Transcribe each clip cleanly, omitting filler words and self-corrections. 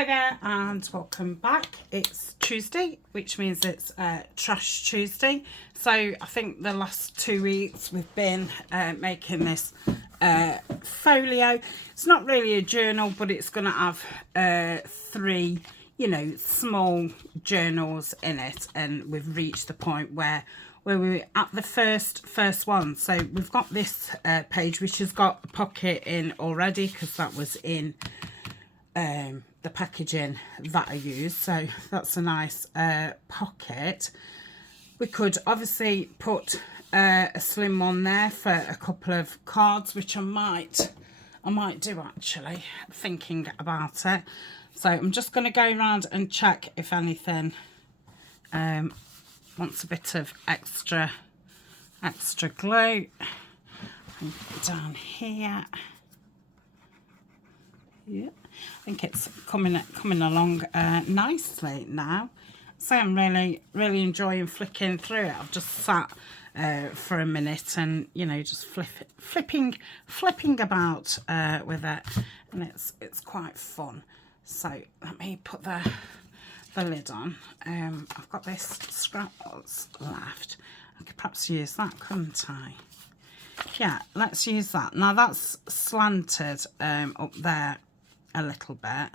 Hi there and welcome back. It's Tuesday, which means it's Trash Tuesday. So I think the last 2 weeks we've been making this folio. It's not really a journal, but it's going to have 3, small journals in it, and we've reached the point where we're at the first one. So we've got this page, which has got a pocket in already because that was in the packaging that I used, so that's a nice pocket. We could obviously put a slim one there for a couple of cards, which I might do, actually, thinking about it. So I'm just going to go around and check if anything wants a bit of extra glue. Down here, yeah, I think it's coming along nicely now. So I'm really enjoying flicking through it. I've just sat for a minute and just flipping about with it, and it's quite fun. So let me put the lid on. I've got this scrap that's left. I could perhaps use that, couldn't I? Yeah, let's use that. Now that's slanted up there a little bit,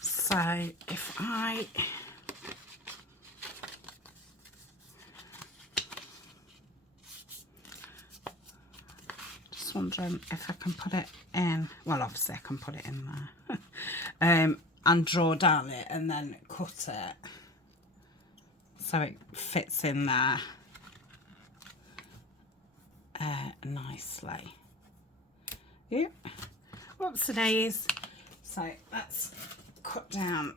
so if I just wondering if I can put it in, well, obviously I can put it in there and draw down it and then cut it so it fits in there nicely. Yep. Whoopsie-days. So let's cut down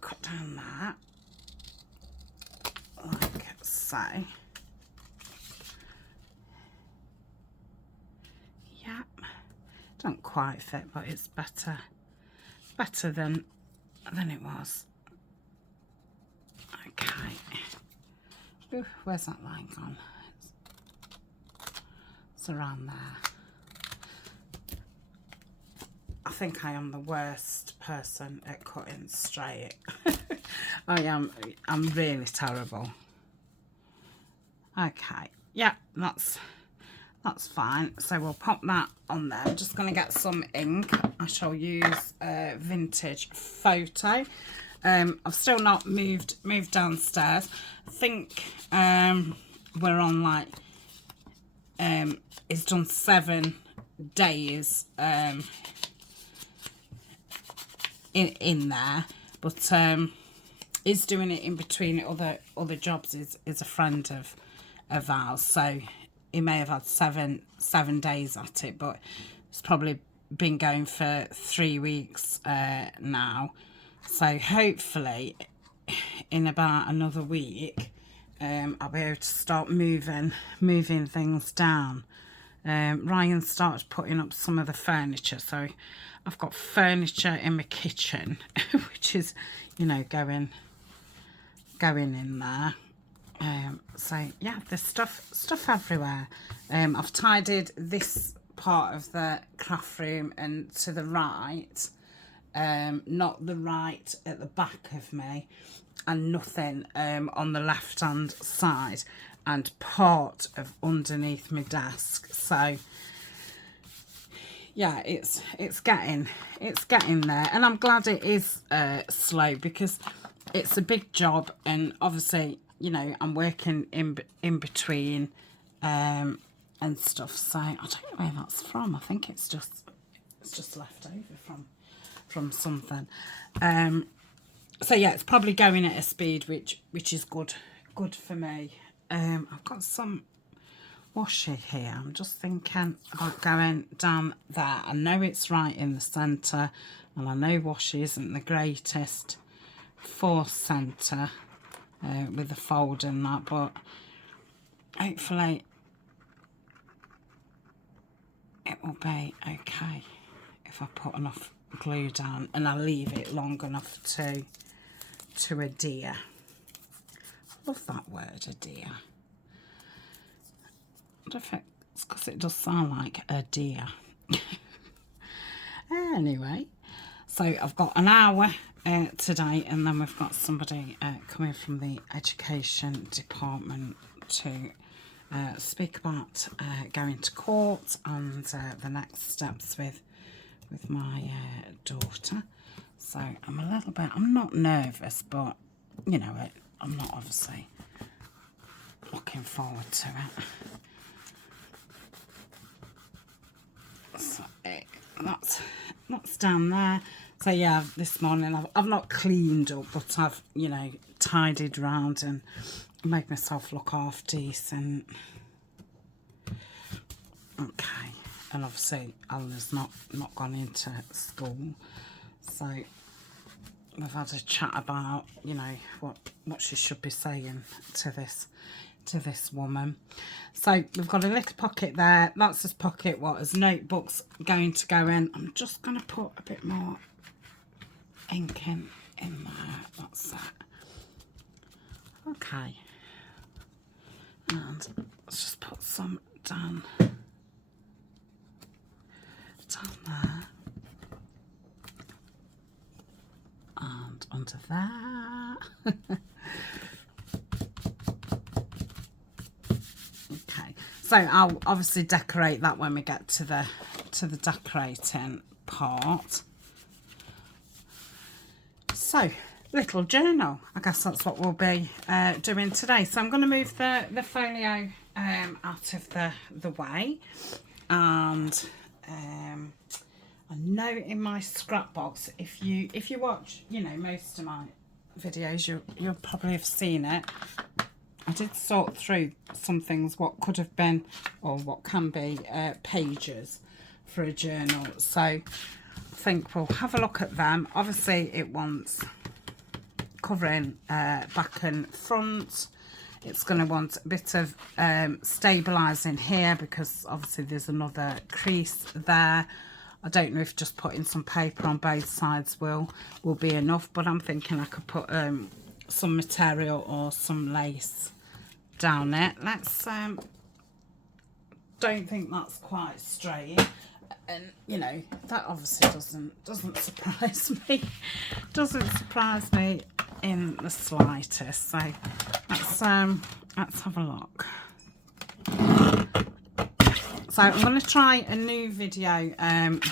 that like so. Yep. Don't quite fit, but it's better than it was. Okay. Ooh, where's that line gone? It's around there. I think I am the worst person at cutting straight. I'm really terrible. Okay, yeah, that's fine. So we'll pop that on there. I'm just going to get some ink. I shall use vintage photo. I've still not moved downstairs. I think we're on like it's done 7 days in there, but is doing it in between other jobs. Is a friend of ours, so he may have had seven days at it, but it's probably been going for 3 weeks now. So hopefully in about another week I'll be able to start moving things down. Ryan started putting up some of the furniture, so I've got furniture in my kitchen which is going in there. So yeah, there's stuff everywhere. I've tidied this part of the craft room, and to the right, not the right at the back of me, and nothing on the left hand side, and part of underneath my desk. So yeah, it's getting there, and I'm glad it is slow, because it's a big job, and obviously I'm working in between and stuff. So I don't know where that's from. I think it's just left over from something. So yeah, it's probably going at a speed which is good for me. I've got some washi here. I'm just thinking about going down there. I know it's right in the centre, and I know washi isn't the greatest for centre with the fold and that, but hopefully it will be okay if I put enough glue down and I leave it long enough to adhere. I love that word, adhere. I don't think it's because it does sound like a deer. Anyway, So I've got an hour today, and then we've got somebody coming from the education department to speak about going to court and the next steps with my daughter. So I'm not nervous, but you know, I'm not obviously looking forward to it. So that's down there. So yeah, this morning I've not cleaned up, but I've, you know, tidied round and made myself look half decent. Okay, and obviously Alan's not gone into school, so we've had a chat about, you know, what she should be saying to this woman. So we've got a little pocket there. That's his pocket. What his notebook's going to go in. I'm just going to put a bit more ink in there. That's that. Okay. And let's just put some down there. And onto there. Okay, so I'll obviously decorate that when we get to the decorating part. So, little journal. I guess that's what we'll be doing today. So I'm going to move the folio out of the way, and a note in my scrap box. If you watch, you know, most of my videos, you'll probably have seen it. I did sort through some things, what could have been or what can be pages for a journal. So I think we'll have a look at them. Obviously it wants covering back and front. It's going to want a bit of stabilising here because obviously there's another crease there. I don't know if just putting some paper on both sides will be enough, but I'm thinking I could put some material or some lace down it. Let's don't think that's quite straight, and you know that obviously doesn't surprise me. Doesn't surprise me in the slightest. So let's have a look. So I'm going to try a new video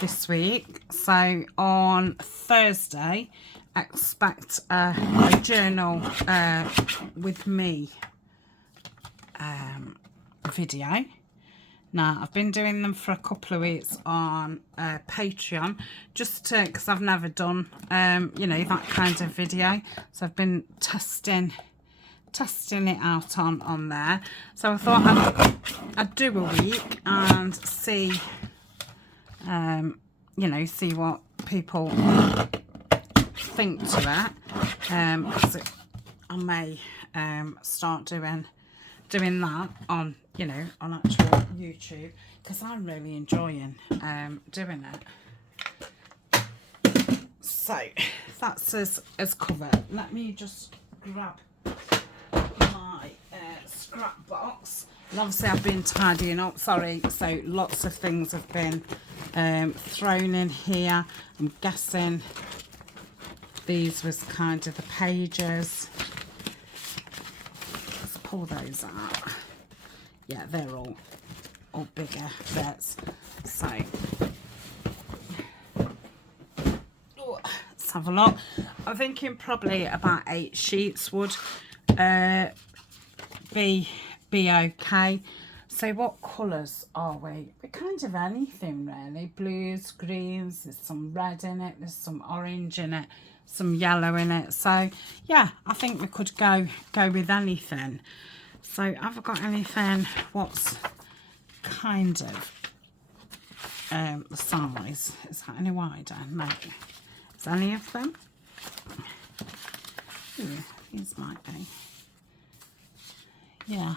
this week. So on Thursday, expect a journal with me video. Now I've been doing them for a couple of weeks on Patreon, just because I've never done you know, that kind of video. So I've been testing it out on there. So I thought I'd do a week and see you know, see what people think to it. Because I may start doing that on, you know, on actual YouTube, because I'm really enjoying doing it. So that's as cover. Let me just grab my scrap box. And obviously I've been tidying up, sorry, so lots of things have been thrown in here. I'm guessing these was kind of the pages. Let's pull those out. Yeah, they're all bigger bits. So let's have a look. I'm thinking probably about 8 sheets would be okay. So what colours are we? We're kind of anything really. Blues, greens, there's some red in it, there's some orange in it, some yellow in it. So yeah, I think we could go with anything. So have I got anything what's kind of the size? Is that any wider? Maybe. Is any of them? Ooh, these might be. Yeah,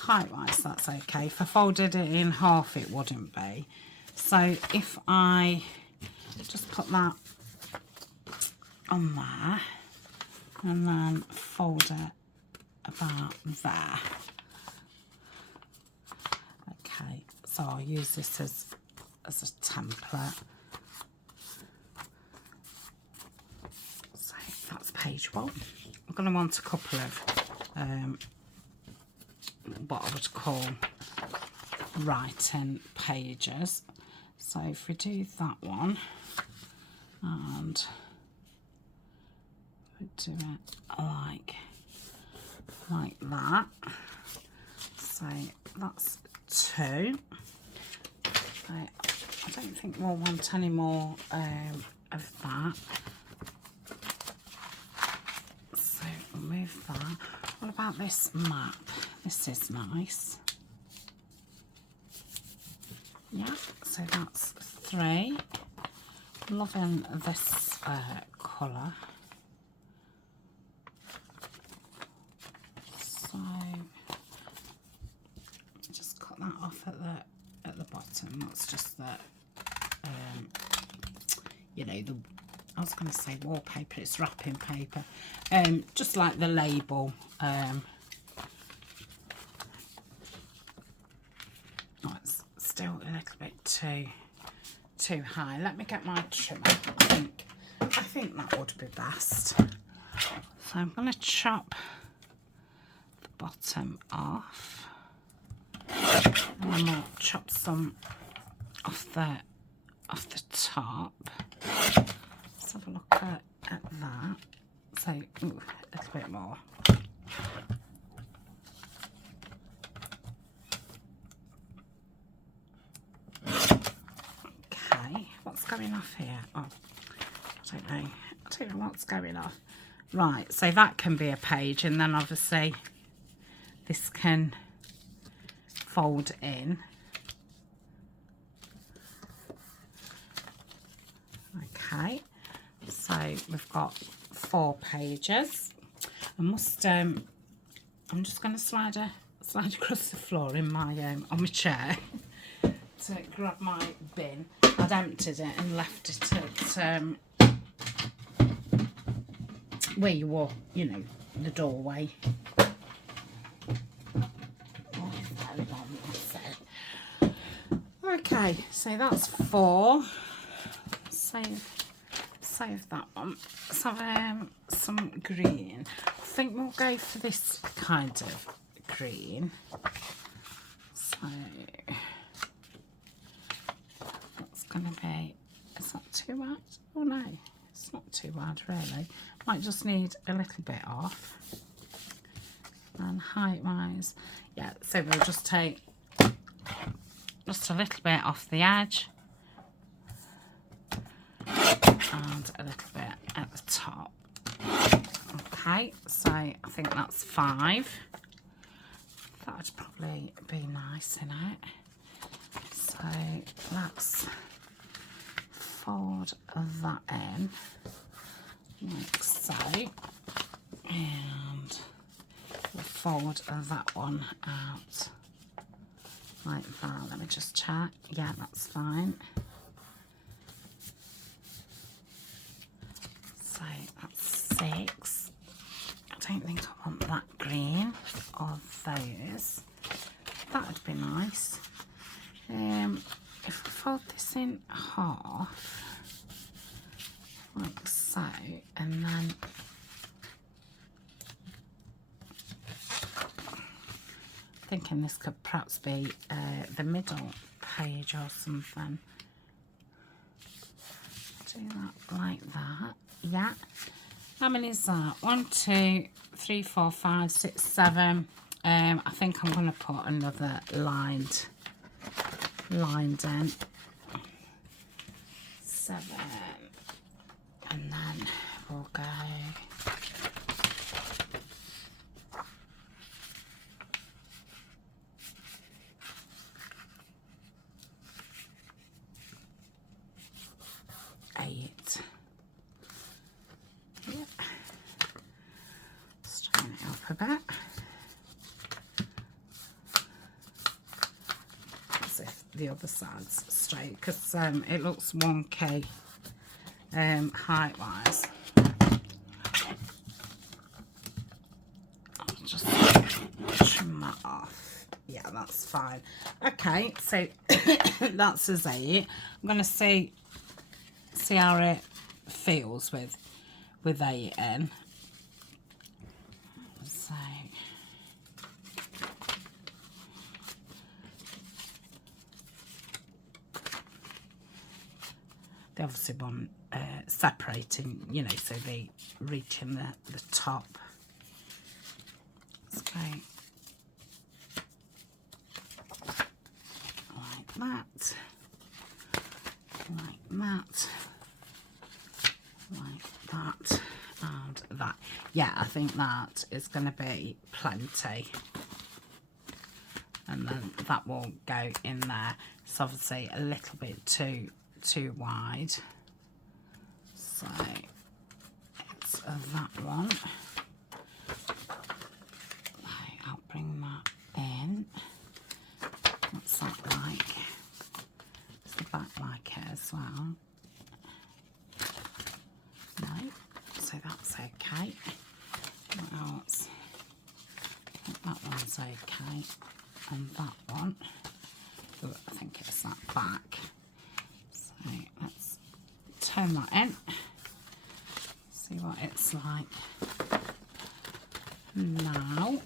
height-wise that's okay. If I folded it in half it wouldn't be. So if I just put that on there and then fold it about there. Okay, so I'll use this as a template. usual. I'm going to want a couple of what I would call writing pages. So if we do that one and we do it like that, so that's 2. I don't think we'll want any more of that. So we'll move that. What about this map? This is nice. Yeah, so that's 3. Loving this colour. So just cut that off at the bottom. That's just the you know, the, I was going to say wallpaper, it's wrapping paper, just like the label. Oh, it's still a little bit too high. Let me get my trimmer. I think that would be best. So I'm going to chop the bottom off, and then we'll chop some off the top. Let's have a look at that. So, ooh, a little bit more. Okay, what's going off here? Oh, I don't know what's going off. Right, so that can be a page, and then obviously this can fold in. Okay, so we've got 4 pages. I'm just going to slide across the floor in my on my chair to grab my bin. I'd emptied it and left it at where you were, you know, the doorway. Okay, so that's 4. Save that one. Let's have some green. I think we'll go for this kind of green. So that's going to be, is that too wide? Oh no, it's not too wide really. Might just need a little bit off. And height wise, yeah, so we'll just take just a little bit off the edge. And a little bit at the top. Okay, so I think that's 5. That would probably be nice in it. So let's fold that in like so, and we'll fold that one out like that. Let me just check. Yeah, that's fine. So that's 6. I don't think I want that green or those. That would be nice. If I fold this in half, like so, and then thinking this could perhaps be the middle page or something. Do that like that. Yeah. How many is that? 1, 2, 3, 4, 5, 6, 7. I think I'm going to put another lined in. 7. And then we'll go 8. Yep. Straighten it up a bit. As if the other side's straight, because it looks wonky height wise. I'll just trim that off. Yeah, that's fine. Okay, so that's as 8. I'm going to see how it feels with 8 in. So they obviously want separating, you know, so they reaching the top. Let's go like that, like that, like that, and that. Yeah, I think that is going to be plenty. And then that will go in there. It's obviously a little bit too wide. So it's that one. Right, I'll bring that in. What's that like? Is the back like it as well? No, so that's okay. What else? I think that one's okay. And that one, oh, I think it's that back. So let's turn that in. See what it's like now.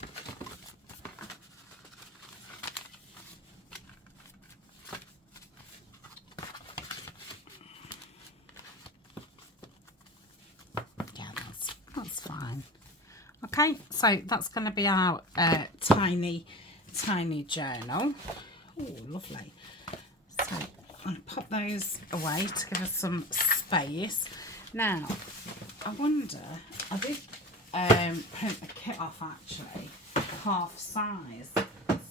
Yeah, that's fine. Okay, so that's going to be our tiny journal. Oh, lovely. So I'm going to put those away to give us some space. Now, I wonder, I did print the kit off actually, half size. So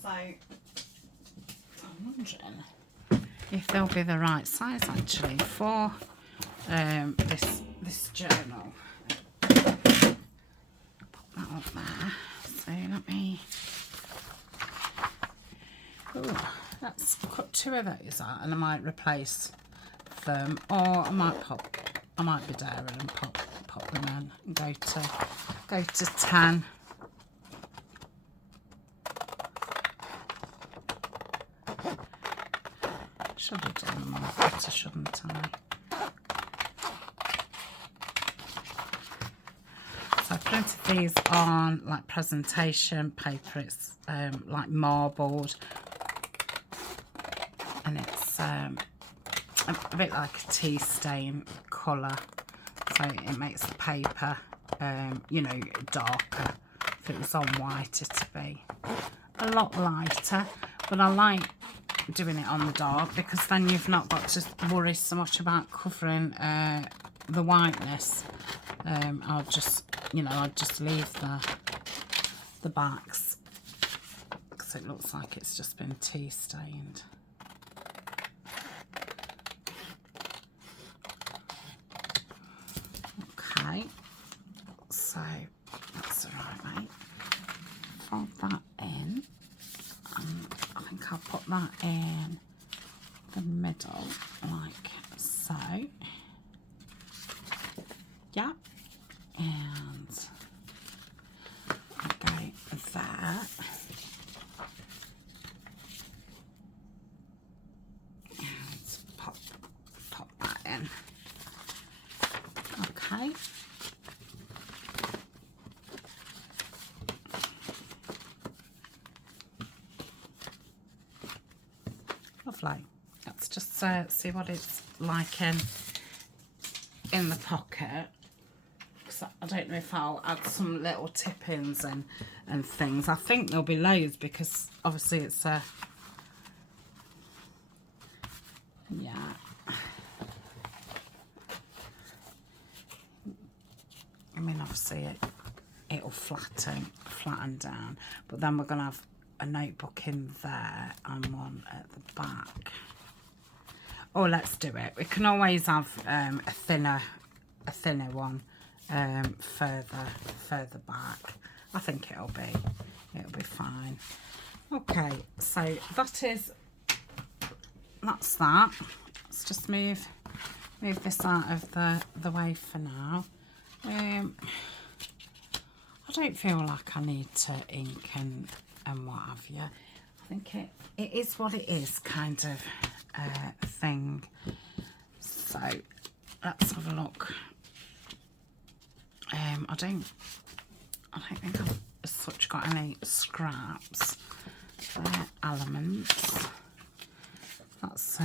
I'm wondering if they'll be the right size actually for this journal. That up there. So let me. Oh, let's cut 2 of those out, and I might replace them, or I might be daring and pop them in and go to 10. Should have done them all better, shouldn't I? So I printed these on like presentation paper. It's like marbled, and it's a bit like a tea stain colour, so it makes the paper you know, darker. If it was on white it'd be a lot lighter, but I like doing it on the dark because then you've not got to worry so much about covering the whiteness. I'll just, you know, I'll just leave the backs because it looks like it's just been tea stained. Okay, so that's the right way. Fold that in, and I think I'll put that in the middle like so. Yeah, and I go there. And pop that in. Okay. Lovely. Let's just see what it's like in the pocket. So I don't know if I'll add some little tip-ins and things. I think there'll be loads because obviously it's a yeah. I mean, obviously it'll flatten down, but then we're gonna have a notebook in there and one at the back. Oh, let's do it. We can always have a thinner one further back. I think it'll be fine. Okay, so that's that. Let's just move this out of the way for now. I don't feel like I need to ink and what have you. I think it is what it is kind of thing. So let's have a look. I don't think as such got any scraps. They're elements. That's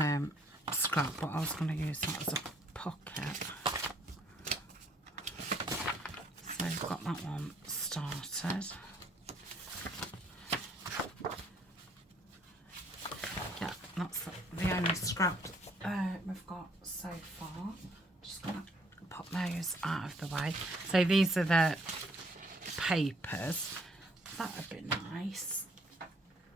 scrap, but I was going to use that as a pocket. So I've got that one started. Yeah, that's the only scrap we've got so far. Just going to pop those out of the way. So these are the papers. That would be nice.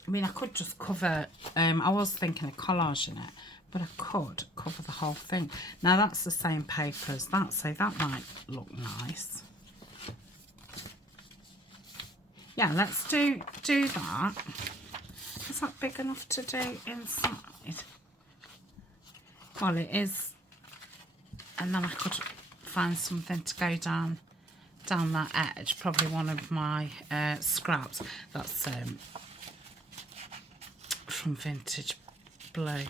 I mean, I could just cover, I was thinking of collaging it, but I could cover the whole thing. Now that's the same paper as that, so that might look nice. Yeah, let's do that. Is that big enough to do inside? Well, it is. And then I could find something to go down that edge. Probably one of my scraps. That's from Vintage Blue,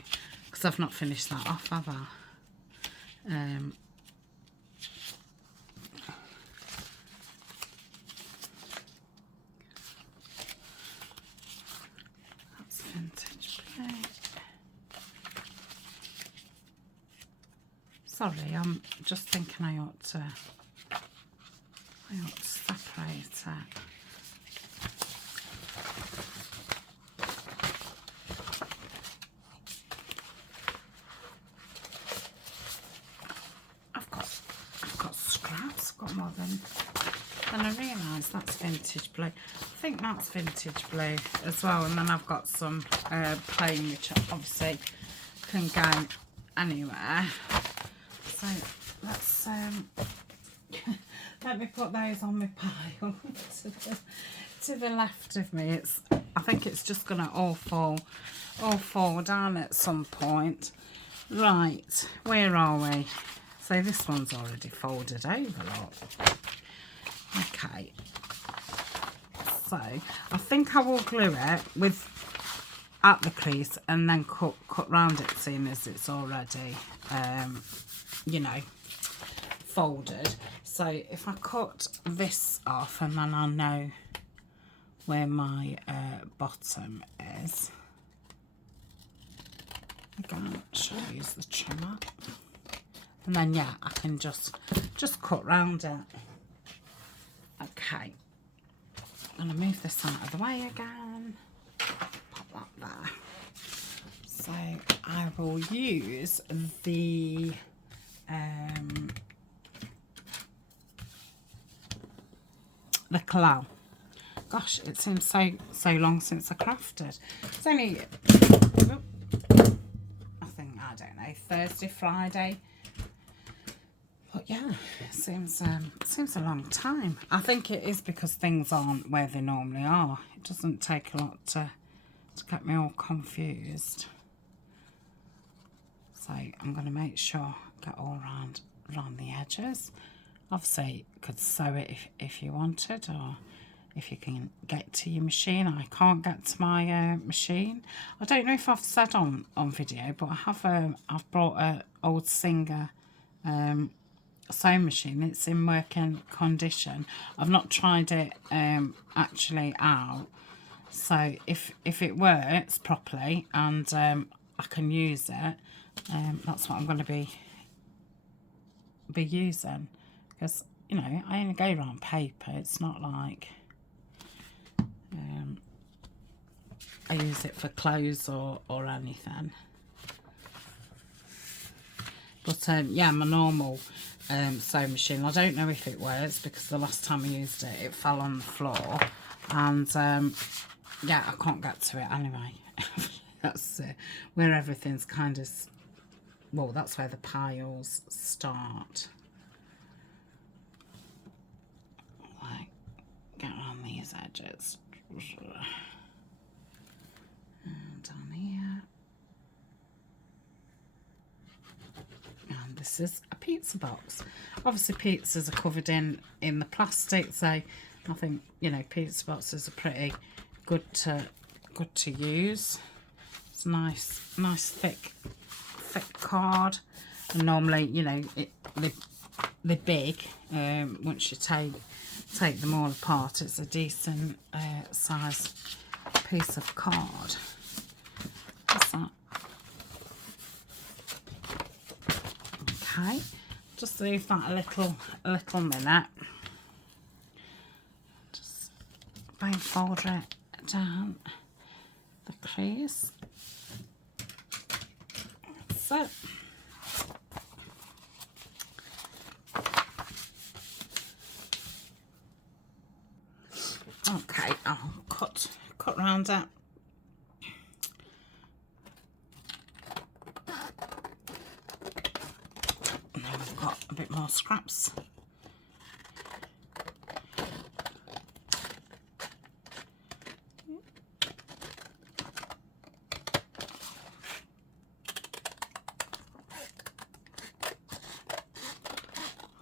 because I've not finished that off, have I? That's Vintage Blue. Sorry, I'm just thinking I ought to separate it. I've got scraps. I've got more than I realised. That's Vintage Blue. I think that's Vintage Blue as well. And then I've got some plain, which obviously can go anywhere. So let's let me put those on my pile to the left of me. I think it's just gonna all fall down at some point. Right, where are we? So this one's already folded over, look. Okay. So I think I will glue it at the crease and then cut round it, seeing as it's already you know, folded. So if I cut this off, and then I know where my bottom is. Again, I should use the trimmer. And then yeah, I can just cut round it. Okay. I'm gonna move this out of the way again. Pop that there. So I will use the collal. Gosh, it seems so long since I crafted. It's only, I think, I don't know, Thursday, Friday. But yeah, it seems a long time. I think it is because things aren't where they normally are. It doesn't take a lot to get me all confused. So I'm going to make sure I get all around the edges. Obviously, you could sew it if you wanted, or if you can get to your machine. I can't get to my machine. I don't know if I've said on video, but I have I've brought an old Singer sewing machine. It's in working condition. I've not tried it actually out. So if it works properly and I can use it, that's what I'm going to be using, because you know I only go around paper. It's not like I use it for clothes or anything. But yeah, my normal sewing machine, I don't know if it works, because the last time I used it, it fell on the floor, and yeah, I can't get to it anyway. That's where everything's kind of, well, that's where the piles start. Like, get around these edges. And down here. And this is a pizza box. Obviously pizzas are covered in the plastic, so I think, you know, pizza boxes are pretty good to use. It's nice thick card, and normally, you know, they're big. Once you take them all apart, it's a decent size piece of card. What's that? Okay, just leave that a little minute. Just fold it down the crease. So. Okay, I'll cut round it. Now we've got a bit more scraps.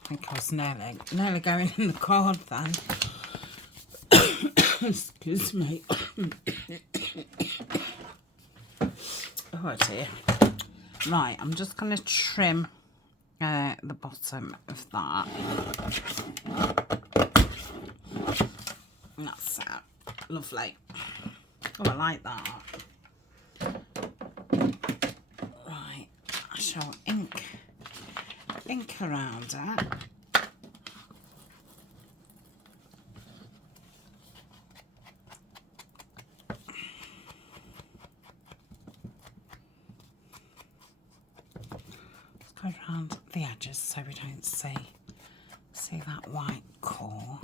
I think I was nearly going in the card then. Excuse me. Oh dear. Right, I'm just going to trim the bottom of that. That's lovely. Oh, I like that. Right, I shall ink around it. Go around the edges so we don't see that white core.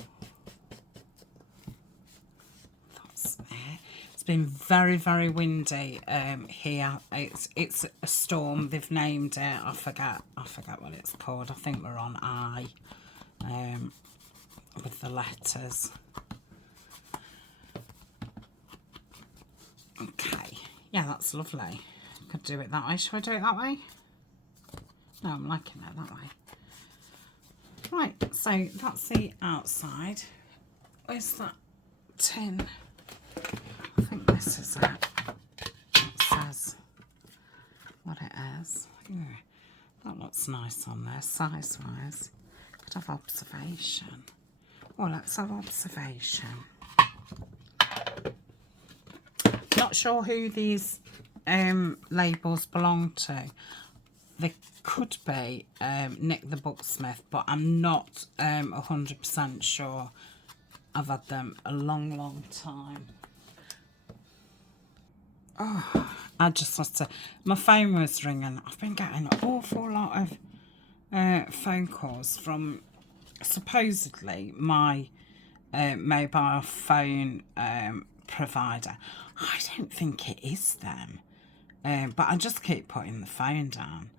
That's it. It's been very, very windy here. It's a storm. They've named it. I forget what it's called. I think we're on I with the letters. Okay. Yeah, that's lovely. Could do it that way. Shall I do it that way? No, I'm liking it that way. Right, so that's the outside. Where's that tin? I think this is it. It says what it is. That looks nice on there, size-wise. Could have observation. Oh, let's have observation. Not sure who these labels belong to. They could be Nick the Booksmith, but I'm not 100% sure. I've had them a long time. Oh, I just had to... My phone was ringing. I've been getting an awful lot of phone calls from supposedly my mobile phone provider. I don't think it is them. But I just keep putting the phone down.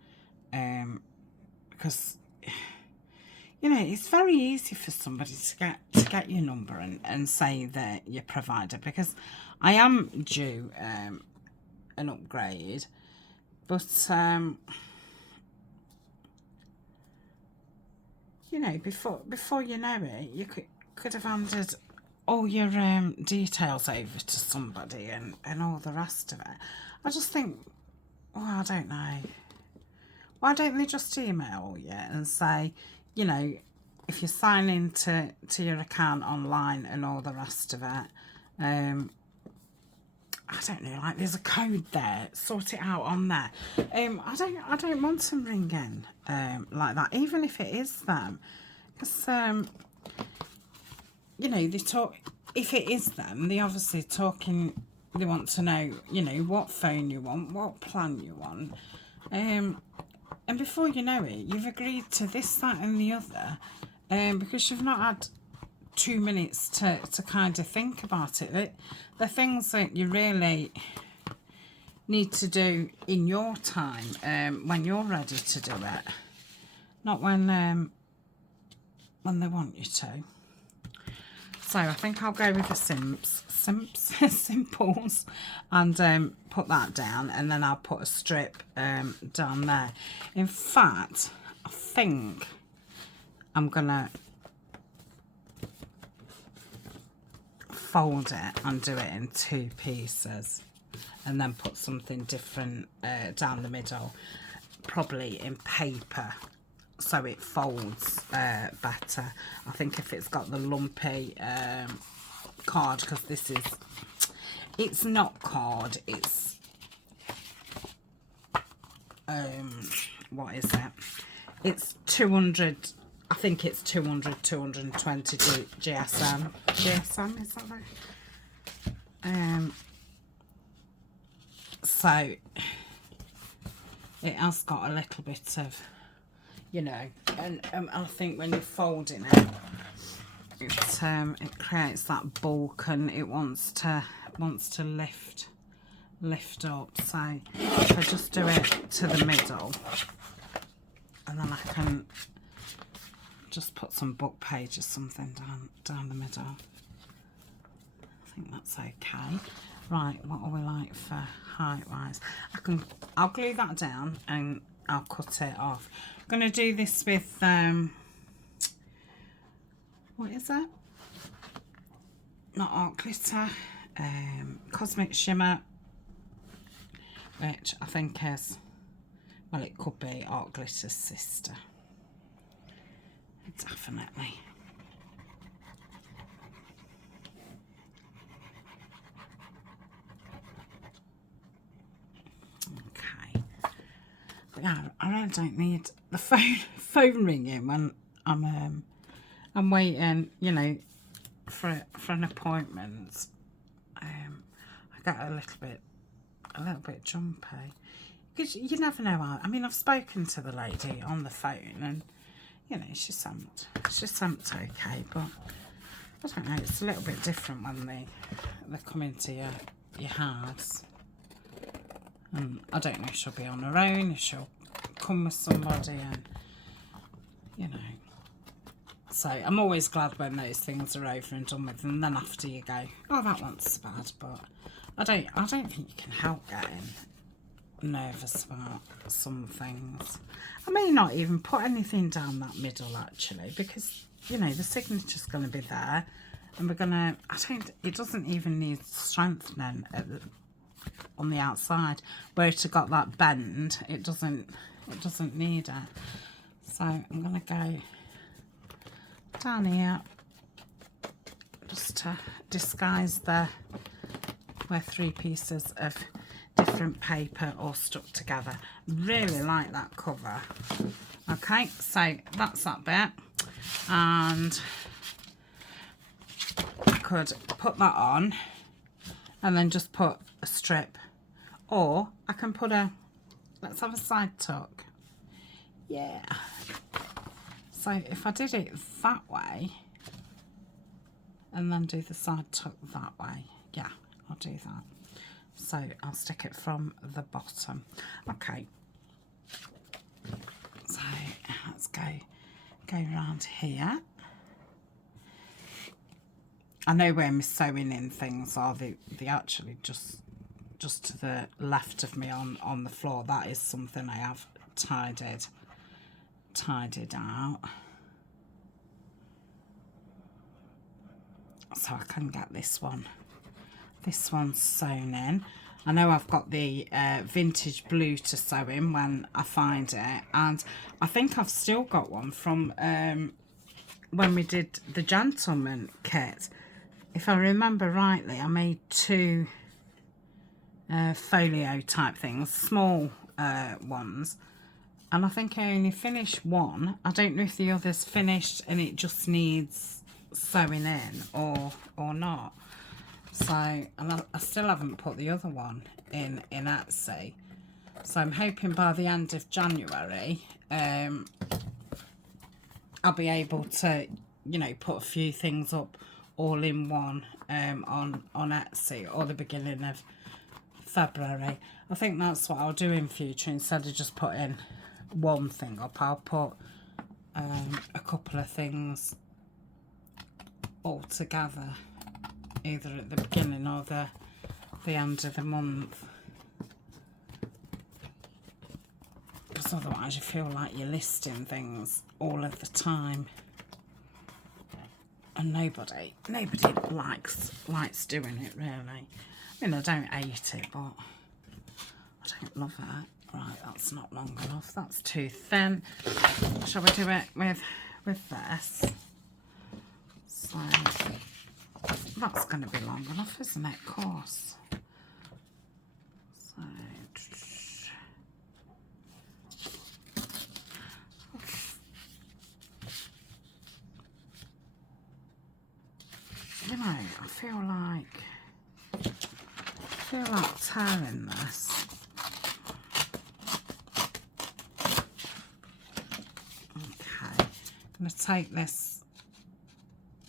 Because you know it's very easy for somebody to get your number and say that your provider, because I am due an upgrade, but you know, before you know it, you could have handed all your details over to somebody and all the rest of it. I just think, well, I don't know. Why don't they just email you and say, you know, if you sign into your account online and all the rest of it, I don't know, like there's a code there, sort it out on there. I don't want them ringing like that, even if it is them, because you know, they talk. If it is them, they obviously talking. They want to know, you know, what phone you want, what plan you want. And before you know it, you've agreed to this, that and the other, because you've not had 2 minutes to kind of think about it. The things that you really need to do in your time, when you're ready to do it, not when they want you to. So I think I'll go with the simples and put that down, and then I'll put a strip down there. In fact, I think I'm gonna fold it and do it in 2 pieces, and then put something different down the middle, probably in paper so it folds better. I think if it's got the lumpy card, because this is, it's not card, it's what is it? It's 200, I think it's 200, 220 GSM. GSM, is that right? So it has got a little bit of, you know, and I think when you're folding it, it creates that bulk, and it wants to lift up. So if I just do it to the middle, and then I can just put some book page or something down the middle. I think that's okay. Right, what are we like for height wise? I'll glue that down and I'll cut it off. I'm gonna do this with what is that? Not art glitter, cosmic shimmer, which I think is, well, it could be art glitter's sister. Definitely. Okay. But yeah, I really don't need the phone ringing when I'm waiting, you know, for an appointment. I get a little bit jumpy, because you never know. I mean, I've spoken to the lady on the phone, and you know, she seemed okay, but I don't know, it's a little bit different when they come into your house. And I don't know if she'll be on her own, if she'll come with somebody, and you know. So I'm always glad when those things are over and done with, and then after you go, oh, that one's bad. But I don't think you can help getting nervous about some things. I may not even put anything down that middle, actually, because you know the signature's going to be there, and we're gonna, it doesn't even need strengthening on the outside where it got that bend. It doesn't need it. So I'm gonna go down here just to disguise where 3 pieces of different paper all stuck together. Really like that cover. Okay, so that's that bit, and I could put that on and then just put a strip, or I can put let's have a side tuck. Yeah, so if I did it that way and then do the side tuck that way, yeah, I'll do that. So I'll stick it from the bottom. Okay, so let's go around here. I know where my sewing in things are. They actually just to the left of me on the floor. That is something I have tidied out, so I can get this one sewn in. I know I've got the vintage blue to sew in when I find it, and I think I've still got one from when we did the gentleman kit. If I remember rightly, I made 2 folio type things, small ones, and I think I only finished one. I don't know if the other's finished and it just needs sewing in or not. So, and I still haven't put the other one in Etsy. So I'm hoping by the end of January I'll be able to, you know, put a few things up all in one on Etsy, or the beginning of February. I think that's what I'll do in future. Instead of just putting one thing up, I'll put a couple of things all together, either at the beginning or the end of the month, because otherwise you feel like you're listing things all of the time, and nobody likes doing it, really. I mean, I don't hate it, but I don't love it. Right, that's not long enough. That's too thin. Shall we do it with this? So that's going to be long enough, isn't it? Of course. So you know, I feel like tearing this. Okay, I'm going to take this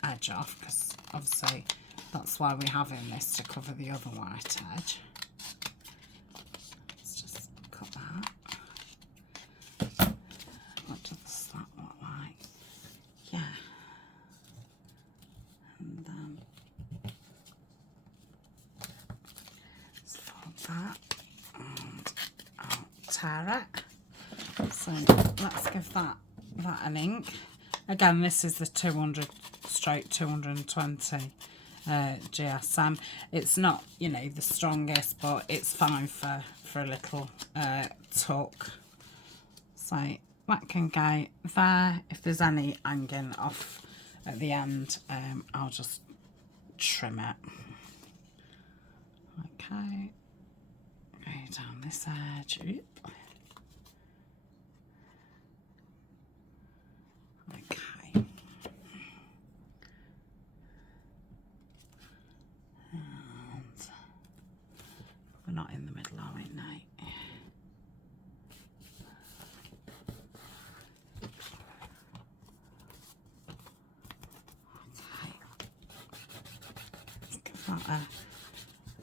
edge off because obviously that's why we're having this, to cover the other white edge. Let's just cut that. What does that look like? Yeah. And then let's fold that and I'll tear it. So let's give that an ink. Again, this is the 200/220 GSM. It's not, you know, the strongest, but it's fine for a little tuck. So that can go there. If there's any hanging off at the end, I'll just trim it. Okay, go down this edge. Oop. Okay. And we're not in the middle, are we? No. Okay. Let's give that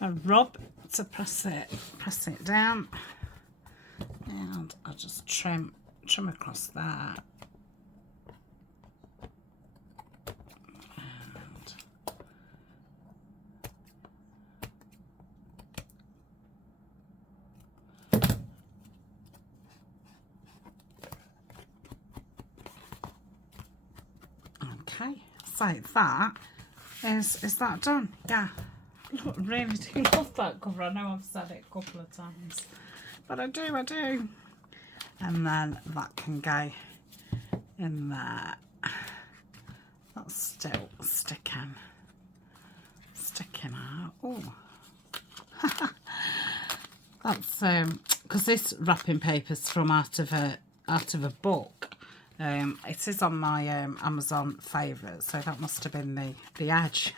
a rub to press it down, and I'll just trim across there. Okay, so that is that done. Yeah, look, really do love that cover. I know I've said it a couple of times, but I do. And then that can go in there. That's still sticking out. Oh, that's because this wrapping paper's from out of a book. It is on my Amazon favourite, so that must have been the edge.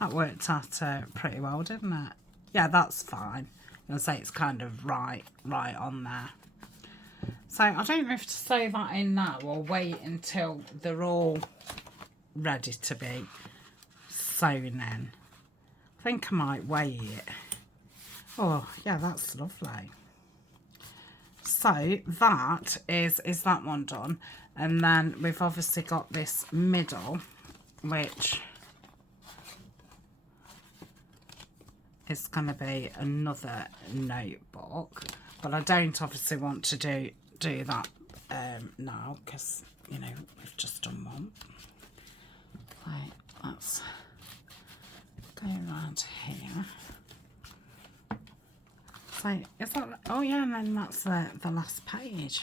that worked out pretty well, didn't it? Yeah, that's fine. You'll say it's kind of right on there. So I don't know if to sew that in now or wait until they're all ready to be sewn in. I think I might wait it. Oh yeah, that's lovely. So that is that one done, and then we've obviously got this middle, which is going to be another notebook, but I don't obviously want to do that now, because you know we've just done one. Right, let's go around here. So is that, oh yeah, and then that's the last page.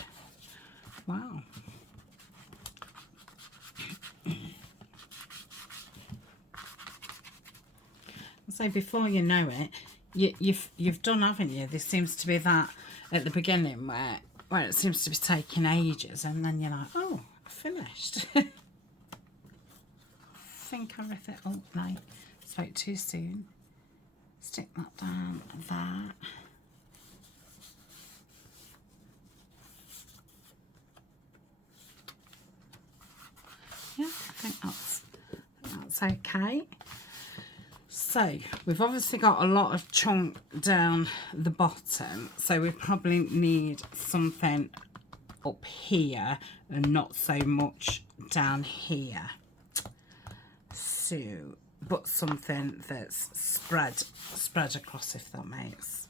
Wow. So before you know it, you've done, haven't you? There seems to be that at the beginning where it seems to be taking ages, and then you're like, oh, I finished. I think I ripped it. Oh no, spoke too soon. Stick that down there. Yeah, I think that's okay. So we've obviously got a lot of chunk down the bottom, so we probably need something up here and not so much down here. So, but something that's spread across, if that makes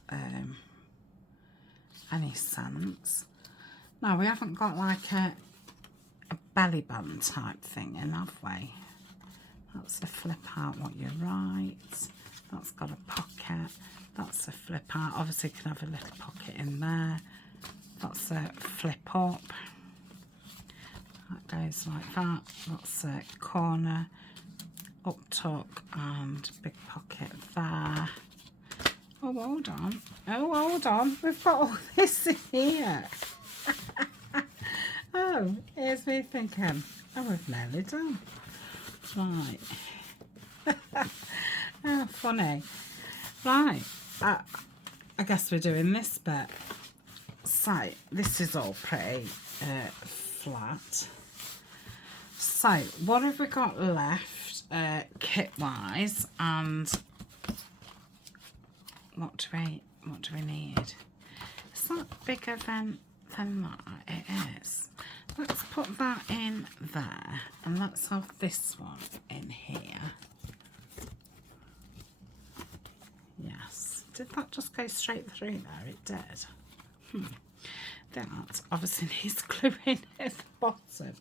any sense. Now we haven't got like a belly band type thing in, have we? That's the flip out what you write. That's got a pocket. That's a flip out. Obviously you can have a little pocket in there. That's a flip up. That goes like that. That's a corner, up tuck, and big pocket there. Oh, hold on. Oh, hold on. We've got all this in here. Oh, here's me thinking. Oh, we've nearly done. Right. Oh, funny. Right. I guess we're doing this bit. So, this is all pretty flat. So, what have we got left kit-wise, and what do we need? Is that bigger than that? It is. Let's put that in there, and let's have this one in here. Yes. Did that just go straight through there? It did. That obviously needs gluing at the bottom.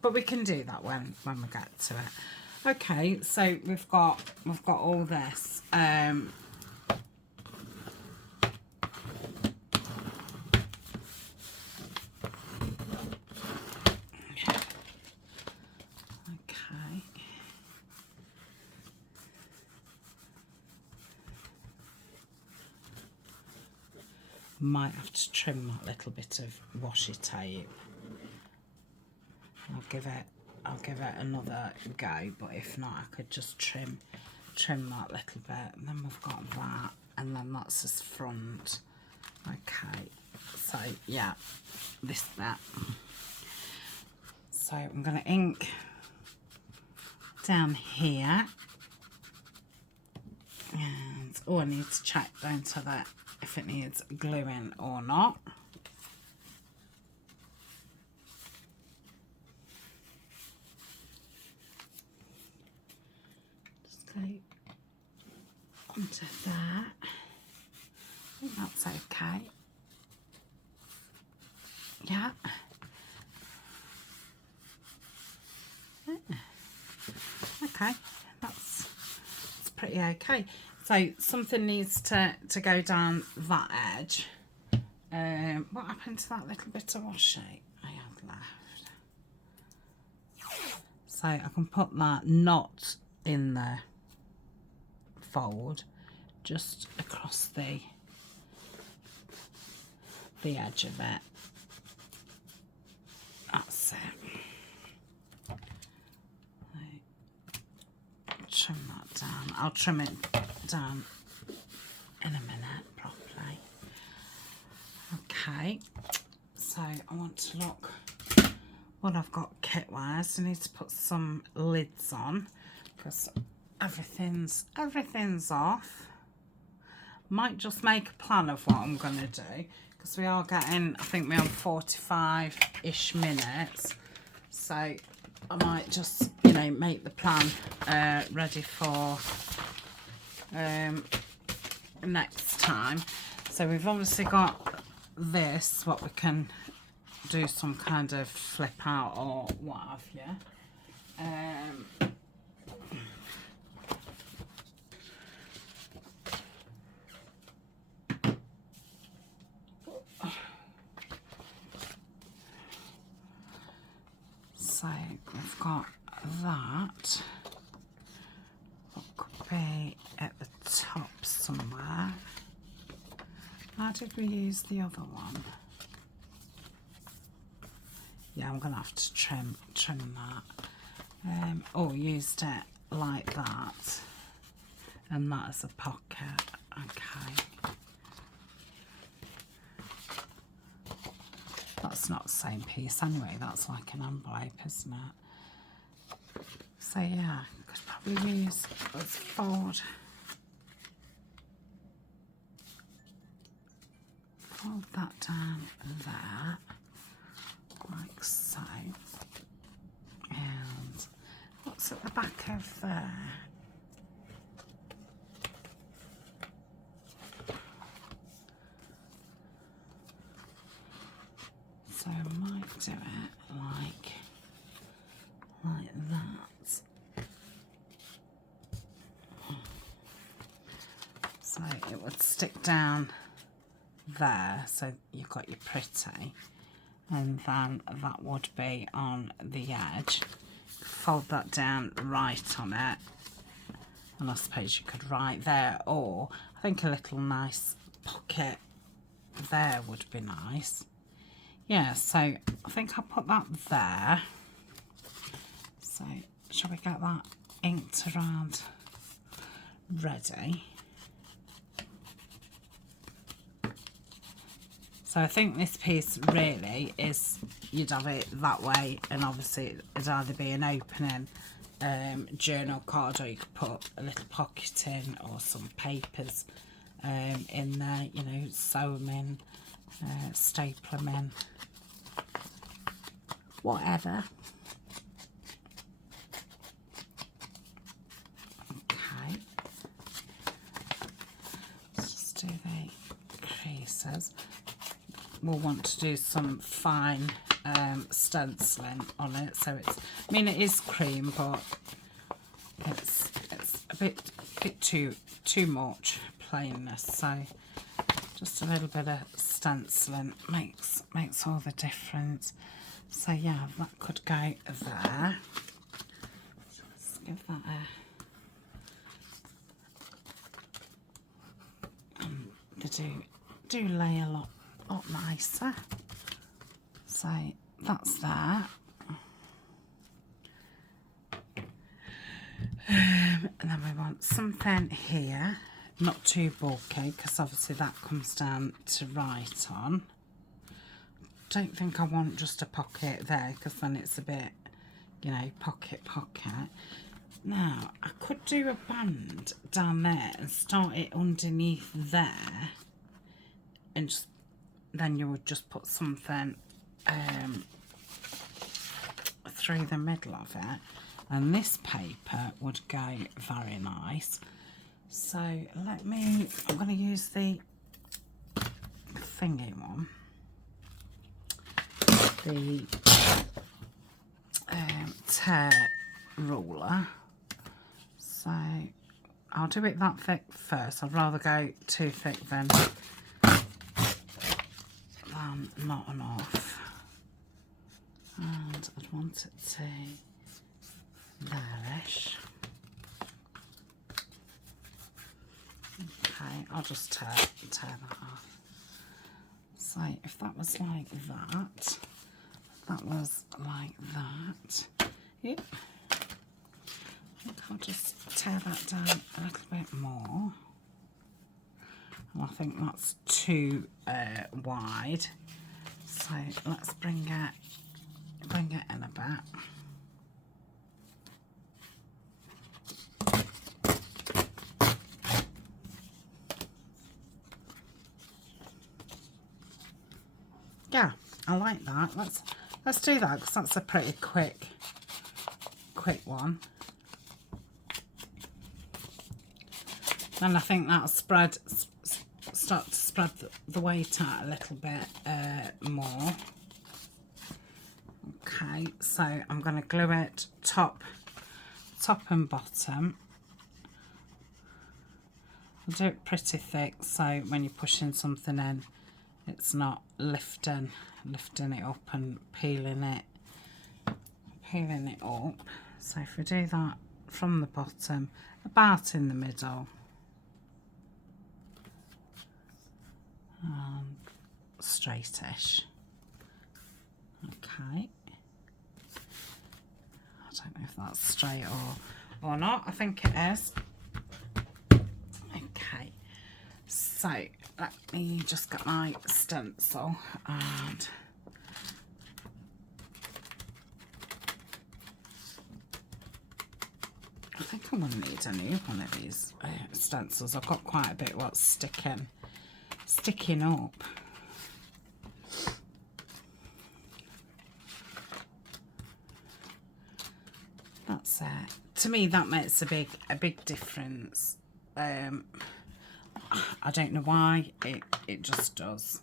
But we can do that when we get to it. Okay, so we've got all this. Okay. Might have to trim that little bit of washi tape. I'll give it another go, but if not, I could just trim that little bit. And then we've got that, and then that's his front. Okay, so yeah, this that. So I'm going to ink down here, and I need to check down to that if it needs gluing or not. Just go onto that. I think that's okay. Yeah. Okay, that's pretty okay. So something needs to go down that edge. What happened to that little bit of washi I had left? So I can put that not in the fold, just across the edge of it. That's it. Trim that down. I'll trim it down in a minute properly. Okay, so I want to look what I've got kit-wise. I need to put some lids on because everything's off. Might just make a plan of what I'm going to do because we are getting, I think we're on 45-ish minutes, so I might just, you know, make the plan ready for next time. So we've obviously got this, what we can do some kind of flip out or what have you. So we've got that. What could be at the top somewhere? How did we use the other one? Yeah, I'm gonna have to trim that. Oh, used it like that, and that is a pocket. Okay. That's not the same piece anyway, that's like an envelope, isn't it? So yeah, could probably use, let's fold that down there, like so. And what's at the back of there? So I might do it like that. would stick down there, so you've got your pretty, and then that would be on the edge. Fold that down right on it, and I suppose you could write there, or I think a little nice pocket there would be nice. Yeah, so I think I'll put that there. So shall we get that inked around ready? So I think this piece really is, you'd have it that way, and obviously it'd either be an opening journal card, or you could put a little pocket in, or some papers in there, you know, sew them in, staple them in, whatever. Okay, let's just do the creases. We'll want to do some fine stenciling on it, so it's, I mean, it is cream, but it's a bit too much plainness, so just a little bit of stenciling makes all the difference. So yeah, that could go there. So let's give that a they do lay a lot nicer. So that's that. And then we want something here, not too bulky, because obviously that comes down to write on. Don't think I want just a pocket there, because then it's a bit, you know, pocket. Now I could do a band down there and start it underneath there, and just then you would just put something through the middle of it, and this paper would go very nice. So I'm going to use the thingy one, the tear ruler. So I'll do it that thick first. I'd rather go too thick than not enough, and I'd want it to there-ish. Okay, I'll just tear that off. So if that was like that, that was like that. Yep. I think I'll just tear that down a little bit more. I think that's too wide, so let's bring it in a bit. Yeah, I like that. Let's do that, because that's a pretty quick one. And I think that'll start to spread the weight out a little bit more. Okay, so I'm going to glue it top and bottom. I'll do it pretty thick, so when you're pushing something in, it's not lifting it up and peeling it up. So if we do that from the bottom, about in the middle, straightish. Okay, I don't know if that's straight or not. I think it is. Okay, so let me just get my stencil, and I think I'm going to need a new one of these stencils. I've got quite a bit what's sticking up. That's it. To me, that makes a big difference. I don't know why, it just does.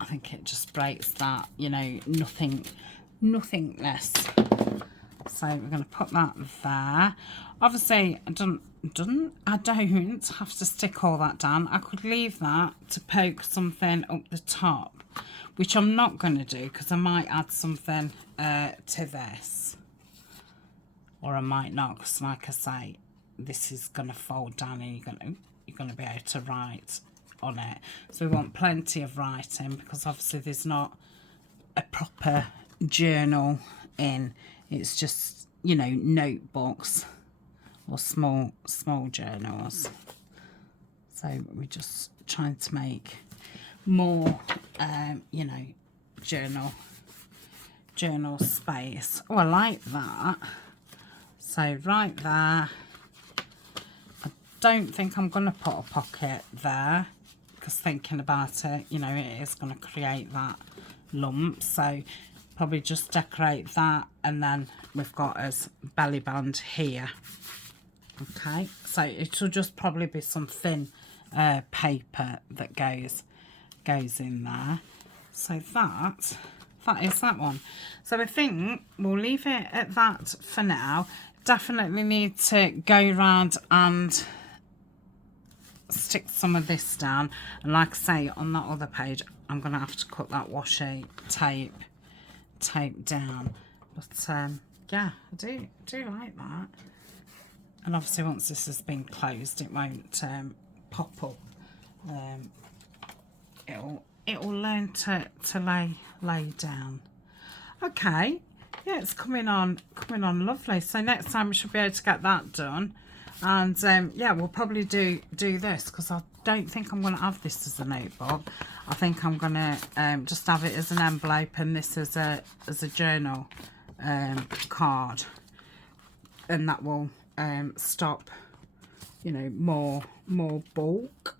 I think it just breaks that, you know, nothingness. So So we're going to put that there. Obviously, I don't have to stick all that down. I could leave that to poke something up the top, which I'm not going to do because I might add something to this. Or I might not, because like I say, this is going to fold down and you're going to be able to write on it. So we want plenty of writing, because obviously there's not a proper journal in. It's just, you know, notebooks or small journals. So we're just trying to make more, you know, journal space. Oh, I like that. So right there. I don't think I'm going to put a pocket there, because thinking about it, you know, it is going to create that lump. So probably just decorate that, and then we've got us belly band here. Okay, so it'll just probably be some thin paper that goes in there. So that is that one. So I think we'll leave it at that for now. Definitely need to go around and stick some of this down, and like I say, on that other page I'm gonna have to cut that washi tape down. But yeah, I do like that. And obviously once this has been closed, it won't pop up. It'll learn to lay down. Okay, yeah, it's coming on lovely. So next time we should be able to get that done. And yeah, we'll probably do this, because I don't think I'm going to have this as a notebook. I think I'm going to just have it as an envelope, and this as a journal card, and that will stop, you know, more bulk.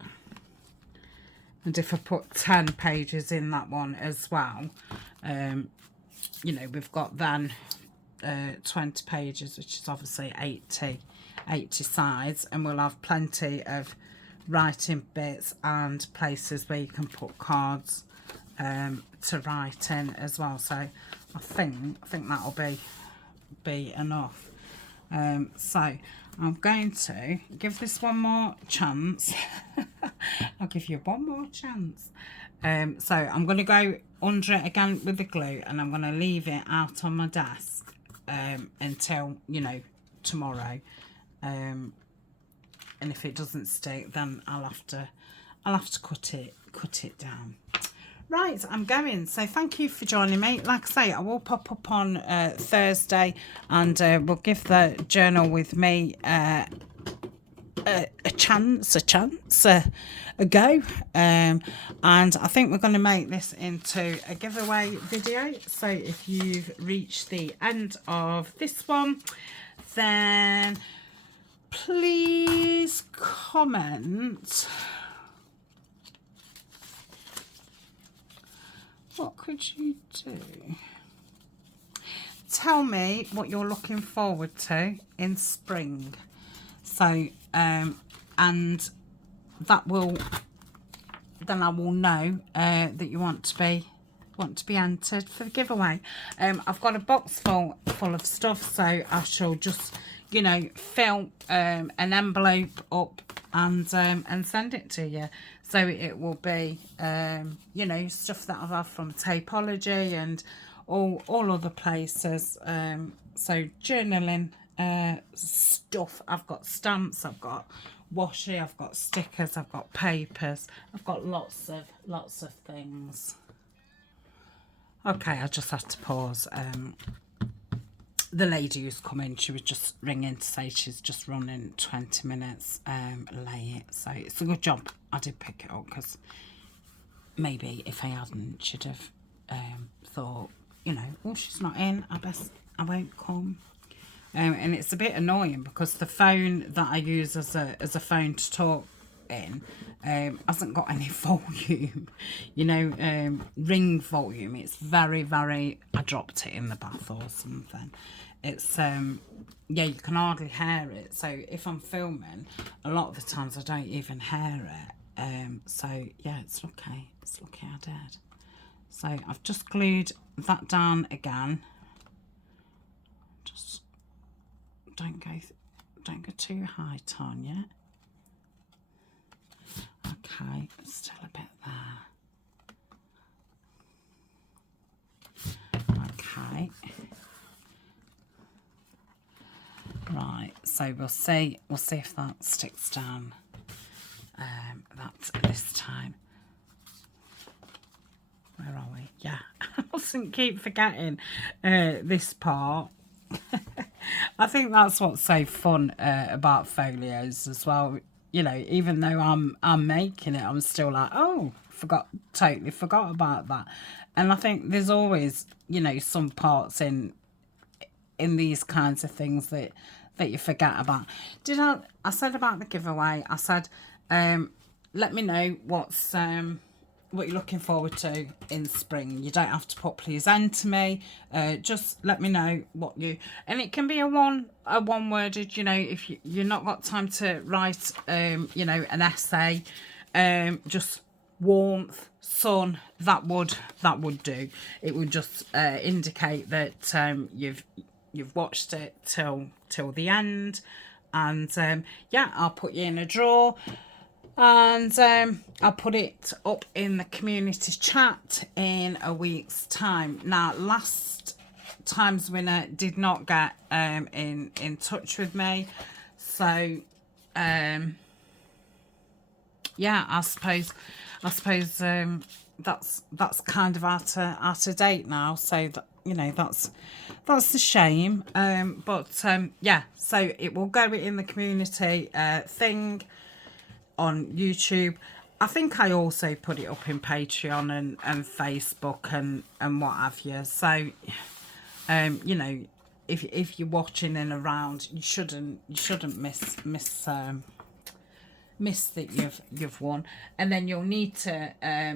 And if I put 10 pages in that one as well, you know, we've got then 20 pages, which is obviously 80 sides, and we'll have plenty of writing bits and places where you can put cards to write in as well. So I think that'll be enough. So I'm going to give this one more chance. I'll give you one more chance. So I'm going to go under it again with the glue, and I'm going to leave it out on my desk until, you know, tomorrow. And if it doesn't stick, then I'll have to cut it down. Right, I'm going. So thank you for joining me. Like I say, I will pop up on Thursday, and we'll give the journal with me a go. And I think we're going to make this into a giveaway video. So if you've reached the end of this one, then please comment. What could you do? Tell me what you're looking forward to in spring. So, and that will, then I will know that you want to be entered for the giveaway. I've got a box full of stuff, so I shall just, you know, fill an envelope up and send it to you. So it will be, you know, stuff that I've had from Tapology and all other places. So journaling stuff. I've got stamps, I've got washi, I've got stickers, I've got papers, I've got lots of things. Okay, I just had to pause. The lady who's coming, she was just ringing to say she's just running 20 minutes late. So it's a good job I did pick it up, because maybe if I hadn't, she'd have thought, you know, oh, she's not in, I won't come. And it's a bit annoying, because the phone that I use as a phone to talk in hasn't got any volume, you know, ring volume. It's very, very, I dropped it in the bath or something. It's yeah, you can hardly hear it. So if I'm filming, a lot of the times I don't even hear it. So yeah, it's lucky I did. So I've just glued that down again, just don't go too high, Tanya. Okay, still a bit there. Okay. Right, so we'll see if that sticks down. That this time. Where are we? Yeah, I mustn't keep forgetting this part. I think that's what's so fun about folios as well. You know, even though I'm making it, I'm still like, oh, totally forgot about that. And I think there's always, you know, some parts in these kinds of things that you forget about. I said about the giveaway, I said, let me know what you're looking forward to in spring. You don't have to put please enter me. Just let me know what you, and it can be a one worded, you know, if you're not got time to write you know, an essay, just warmth, sun, that would do. It would just indicate that you've watched it till the end. And yeah, I'll put you in a draw, and I'll put it up in the community chat in a week's time. Now, last time's winner did not get in touch with me, so yeah, I suppose that's kind of out of date now. So that, you know, that's a shame. But yeah, so it will go in the community thing on YouTube. I think I also put it up in Patreon and Facebook and what have you. So you know, if you're watching and around, you shouldn't miss that you've won. And then you'll need to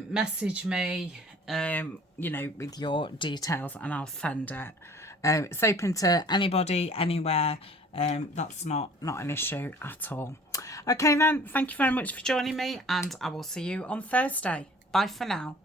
message me, you know, with your details, and I'll send it. It's open to anybody, anywhere. That's not an issue at all. Okay then, thank you very much for joining me, and I will see you on Thursday. Bye for now.